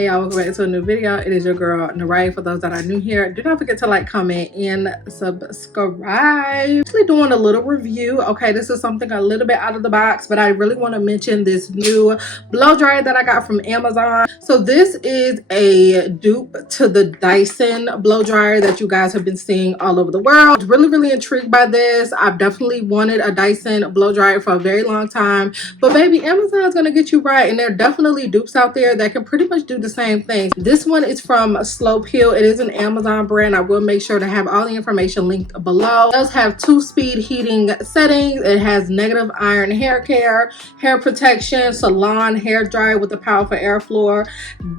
Hey y'all, welcome back to a new video. It is your girl Neriah. For those that are new here, do not forget to like, comment, and subscribe. Actually doing a little review. Okay, this is something a little bit out of the box, but I really want to mention this new blow dryer that I got from Amazon. So this is a dupe to the Dyson blow dryer that you guys have been seeing all over the world. Really intrigued by this. I've definitely wanted a Dyson blow dryer for a very long time, but baby, Amazon's gonna get you right, and there are definitely dupes out there that can pretty much do the same thing. This one is from Slopehill. It is an Amazon brand. I will make sure to have all the information linked below. It does have 2-speed heating settings. It has negative iron hair care, hair protection, salon hair dryer with a powerful airflow,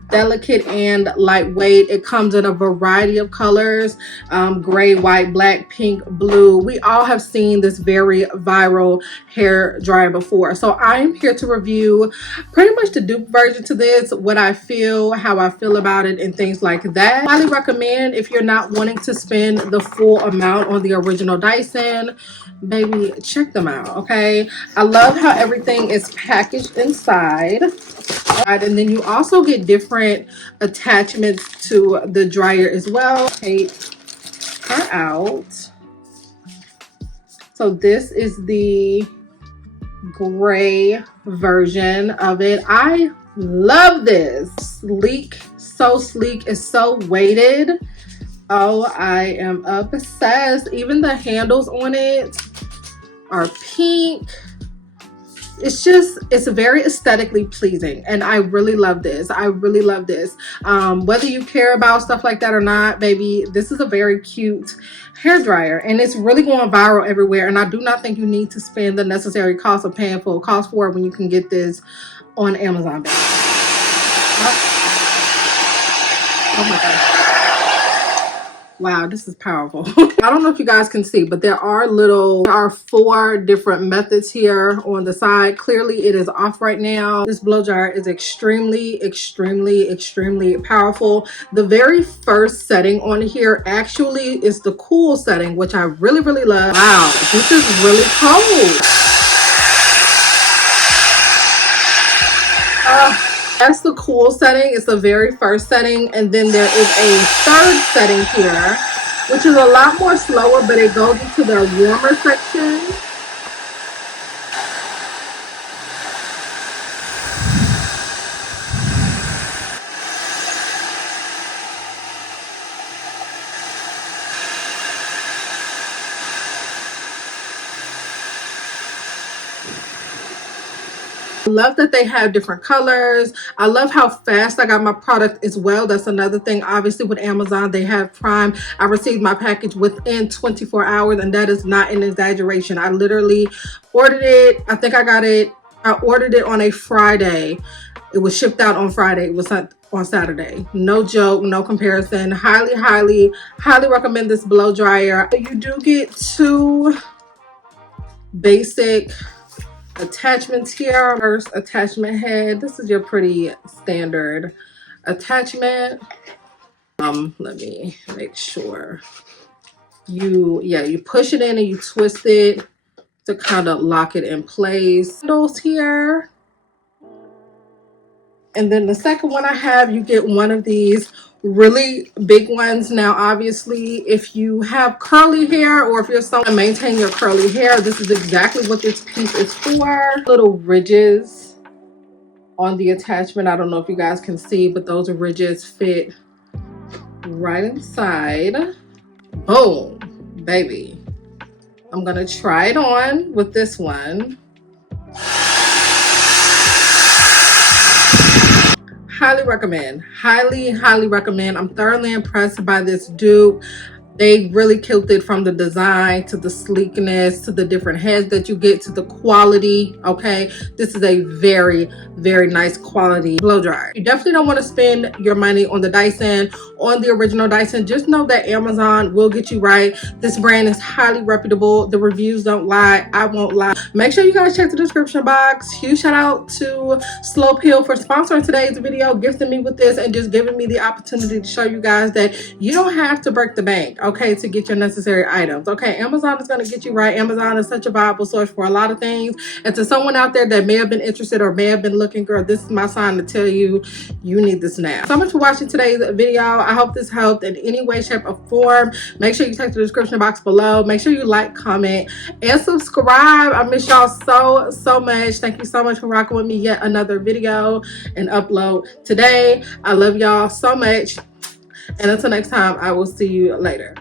delicate and lightweight. It comes in a variety of colors, gray, white, black, pink, blue. We all have seen this very viral hair dryer before, so I am here to review pretty much the dupe version to this, what I feel, how I feel about it, and things like that. Highly recommend if you're not wanting to spend the full amount on the original Dyson. Baby, check them out. Okay, I love how everything is packaged inside. And then you also get different attachments to the dryer as well. Take her out. So this is the gray version of it. I love this. Sleek, so sleek. It's so weighted. Oh, I am obsessed. Even the handles on it are pink. It's very aesthetically pleasing, and I really love this. I really love this. Whether you care about stuff like that or not, baby, this is a very cute hair dryer, and it's really going viral everywhere. And I do not think you need to spend the necessary cost of paying full cost for it when you can get this on Amazon, baby. Oh my gosh. Wow, this is powerful. I don't know if you guys can see, but there are 4 different methods here on the side. Clearly it is off right now. This blow dryer is extremely powerful. The very first setting on here actually is the cool setting, which I really love. Wow, this is really cold. That's the cool setting. It's the very first setting, and then there is a third setting here, which is a lot more slower, but it goes into their warmer section. I love that they have different colors. I love how fast I got my product as well. That's another thing. Obviously with Amazon, they have Prime. I received my package within 24 hours, and that is not an exaggeration. I literally ordered it. I think I ordered it on a Friday. It was shipped out on Friday. It was sent on Saturday. No joke, no comparison. Highly recommend this blow dryer. You do get 2 basic attachments here. First attachment head. This is your pretty standard attachment. Let me make sure. You push it in and you twist it to kind of lock it in place. Those here. And then the second one I have, you get one of these really big ones. Now obviously if you have curly hair, or if you're someone to maintain your curly hair, this is exactly what this piece is for. Little ridges on the attachment. I don't know if you guys can see, but those ridges fit right inside. Boom, baby. I'm gonna try it on with this one. Highly recommend. Highly recommend. I'm thoroughly impressed by this dupe. They really killed it, from the design to the sleekness to the different heads that you get to the quality. Okay, this is a very nice quality blow dryer. You definitely don't want to spend your money on the Dyson, on the original Dyson. Just know that Amazon will get you right. This brand is highly reputable. The reviews don't lie. I won't lie. Make sure you guys check the description box. Huge shout out to Slopehill for sponsoring today's video, gifting me with this, and just giving me the opportunity to show you guys that you don't have to break the bank. okay, to get your necessary items. Okay, Amazon is going to get you right. Amazon is such a viable source for a lot of things. And to someone out there that may have been interested or may have been looking, girl, this is my sign to tell you, you need this now. So much for watching today's video. I hope this helped in any way, shape, or form. Make sure you check the description box below. Make sure you like, comment, and subscribe. I miss y'all so much. Thank you so much for rocking with me yet another video and upload today. I love y'all so much. And until next time, I will see you later.